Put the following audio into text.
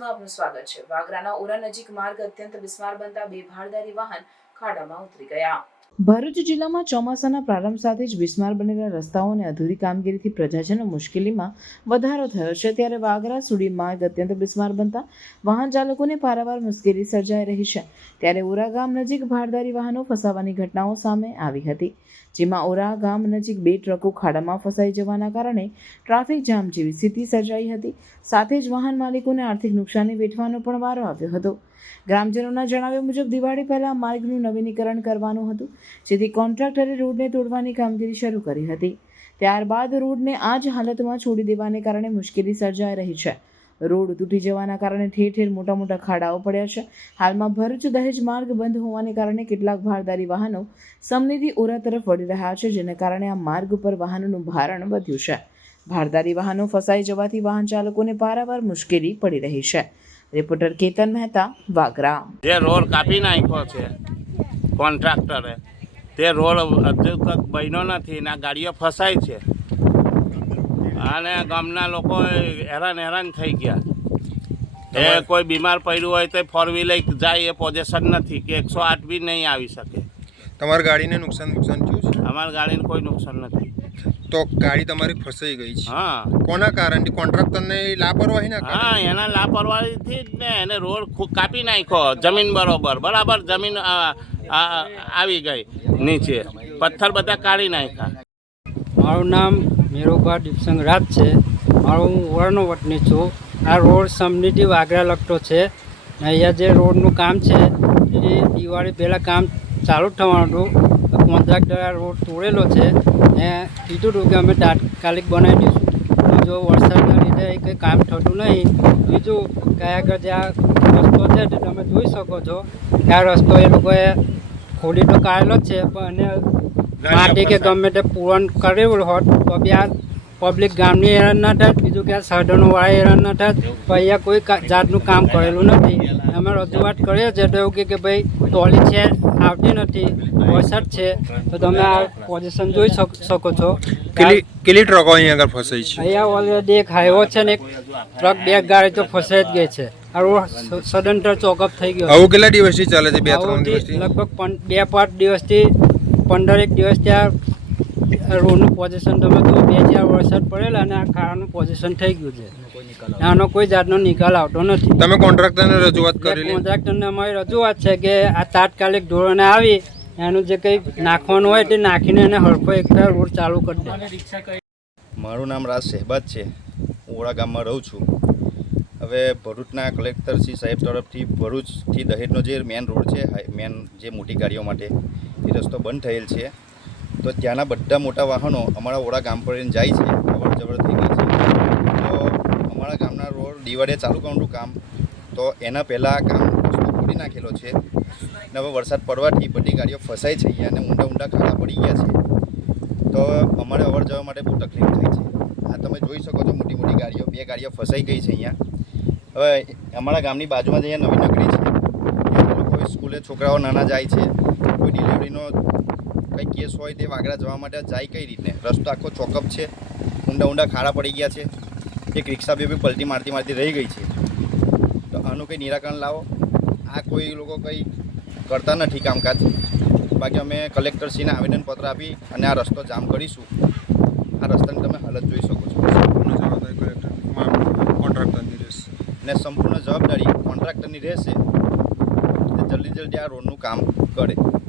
ન્યૂઝમાં આપનું સ્વાગત છે। વાગરાના ઓરા નજીક માર્ગ અત્યંત બિસ્માર બનતા બે ભારદારી વાહન ખાડામાં ઉતરી ગયા। ભરૂચ જિલ્લામાં ચોમાસાના પ્રારંભ સાથે જ બિસ્માર બનેલા રસ્તાઓ અને અધૂરી કામગીરીથી પ્રજાજનો મુશ્કેલીમાં વધારો થયો છે। ત્યારે વાગરા સુડી માર્ગ અત્યંત બિસ્માર બનતા વાહન ચાલકોને પારાવાર મુશ્કેલી સર્જાઈ રહી છે। ત્યારે ઓરા ગામ નજીક ભારદારી વાહનો ફસાવાની ઘટનાઓ સામે આવી હતી, જેમાં ઓરા ગામ નજીક બે ટ્રકો ખાડામાં ફસાઈ જવાના કારણે ટ્રાફિક જામ જેવી સ્થિતિ સર્જાઈ હતી। સાથે જ વાહન માલિકોને આર્થિક નુકસાની વેઠવાનો પણ વારો આવ્યો હતો। ગ્રામજનોના જણાવ્યા મુજબ દિવાળી પહેલા માર્ગનું નવીનીકરણ કરવાનું હતું, જેથી કોન્ટ્રાક્ટરે રોડને તોડવાની કામગીરી શરૂ કરી હતી। ત્યારબાદ રોડને આ જ હાલતમાં છોડી દેવાને કારણે મુશ્કેલી સર્જાઈ રહી છે। રોડ તૂટી જવાના કારણે ઠેર ઠેર મોટા મોટા ખાડાઓ પડ્યા છે। હાલમાં ભરૂચ દહેજ માર્ગ બંધ હોવાને કારણે કેટલાક ભારદારી વાહનો સમનીથી ઓરા તરફ વળી રહ્યા છે, જેને કારણે આ માર્ગ ઉપર વાહનોનું ભારણ વધ્યું છે। ભારદારી વાહનો ફસાઈ જવાથી વાહન ચાલકોને પારાવાર મુશ્કેલી પડી રહી છે। રિપોર્ટર કેતન મહેતા, વાગરા। જે રોડ કાપી નાખ્યો છે કોન્ટ્રાક્ટરે, તે રોડ હજુ તક બન્યો નથી ને ગાડીઓ ફસાય છે અને ગામના લોકો હેરાન થઈ ગયા। એ કોઈ બીમાર પડ્યું હોય તો 4 વ્હીલર જાય એ પોઝિશન નથી કે 108 બી નહીં આવી શકે। તમારી ગાડીને નુકસાન થયું છે? અમારી ગાડીને કોઈ નુકસાન નથી। તો ગાડી તમારી ફસાઈ ગઈ છે? હા। કોના કારણથી? કોન્ટ્રાક્ટરની લાપરવાહી ના કારણે? હા, એના લાપરવાહીથી જ ને એને રોડ કાપી નાખ્યો। જમીન બરાબર જમીન આવી ગઈ નીચે, પથ્થર બધા કાઢી નાખ્યા। મારું નામ મેરુભા દીપસંગ રાજ છે। હું ઓરાનો વતની છું। આ રોડ સમનીથી વાગરા લગતો છે। અહીંયા જે રોડનું કામ છે એ દિવાળી પહેલાં કામ ચાલુ થવાનું હતું। કોન્ટ્રાક્ટરે આ રોડ તોડેલો છે ને કીધું હતું કે અમે તાત્કાલિક બનાવી દઈશું। જો વરસાદના લીધે કંઈ કામ થતું નહીં। બીજું કે આગળ જે આ રસ્તો છે તે તમે જોઈ શકો છો કે આ રસ્તો એ લોકોએ ખોદી તો કાઢેલો જ છે, પણ એને માટી કે ગમે તે પૂરણ કરેલું હોત તો બી આ પબ્લિક ગામની હેરાન ના થાય। બીજું કે આ સાધનોવાળા હેરાન ના થાય। પણ અહીંયા કોઈ જાતનું કામ કરેલું નથી। અમે રજૂઆત કરીએ છીએ તો એવું કે ભાઈ ટોલી છે આવતી નથી, વરસાદ છે, તો તમે આ પોઝિશન જોઈ શકો છો। કેટલી ટ્રકો અહીંયા આગળ ફસાઈ છે? અહીંયા ઓલરેડી એક હાઈવો છે ને એક ટ્રક, બે ગાડી તો ફસાઈ જ ગઈ છે। આ રોડ સદંતર ચોકઅપ થઈ ગયો। આવું કેટલા દિવસથી ચાલે છે? 2-3 દિવસથી? લગભગ 2-5 દિવસથી 15-1 દિવસથી આ રોડનું પોઝિશન તમે તો 2-4 વરસાદ પડેલા અને આ ખાડાનું પોઝિશન થઈ ગયું છે। આનો કોઈ જાતનો નિકાલ આવતો નથી। તમે કોન્ટ્રાક્ટરને રજૂઆત કરેલી? કોન્ટ્રાક્ટરને અમારી રજૂઆત છે કે આ તાત્કાલિક ધોરણે આવી એનું જે કંઈ નાખવાનું હોય તે નાખીને એને હરખો એકતા રોડ ચાલુ કરી દે। મારું નામ રાજ શહેબાજ છે। હું ઓરા ગામમાં રહું છું। હવે ભરૂચના કલેક્ટર શ્રી સાહેબ તરફથી ભરૂચથી દહેજનો જે મેન રોડ છે, મેન જે મોટી ગાડીઓ માટે એ રસ્તો બંધ થયેલ છે, તો ત્યાંના બધા મોટા વાહનો અમારા ઓરા ગામ પર જાય છે, અવર જવર થઈ ગઈ છે। તો અમારા ગામના રોડ દિવાળીએ ચાલુ કરવાનું કામ, તો એના પહેલાં કામ રસ્તો ખોલી નાખેલો છે ને હવે વરસાદ પડવાથી બધી ગાડીઓ ફસાય છે અહીંયા અને ઊંડા ખાડા પડી ગયા છે। તો અમારે અવર જવર માટે બહુ તકલીફ થાય છે। આ તમે જોઈ શકો છો મોટી ગાડીઓ, 2 ગાડીઓ ફસાઈ ગઈ છે અહીંયા। હવે અમારા ગામની બાજુમાં જ અહીંયા નવી નગરી છે, ત્યાં લોકો સ્કૂલે છોકરાઓ નાના જાય છે, કોઈ ડિલિવરીનો કંઈ કેસ હોય તે વાગરા જવા માટે જાય કઈ રીતે? રસ્તો આખો ચોકઅપ છે, ઊંડા ખાડા પડી ગયા છે, એક રિક્ષા બી પલટી મારતી રહી ગઈ છે। તો આનું કંઈ નિરાકરણ લાવો। આ કોઈ લોકો કંઈ કરતા નથી કામકાજ। બાકી અમે કલેક્ટરશ્રીને આવેદનપત્ર આપી અને આ રસ્તો જામ કરીશું। આ રસ્તાની તમે હાલત જોઈ શકો છો। કોન્ટ્રાક્ટરની રહેશે ને સંપૂર્ણ જવાબદારી કોન્ટ્રાક્ટરની રહેશે, જલ્દી આ રોડનું કામ કરે।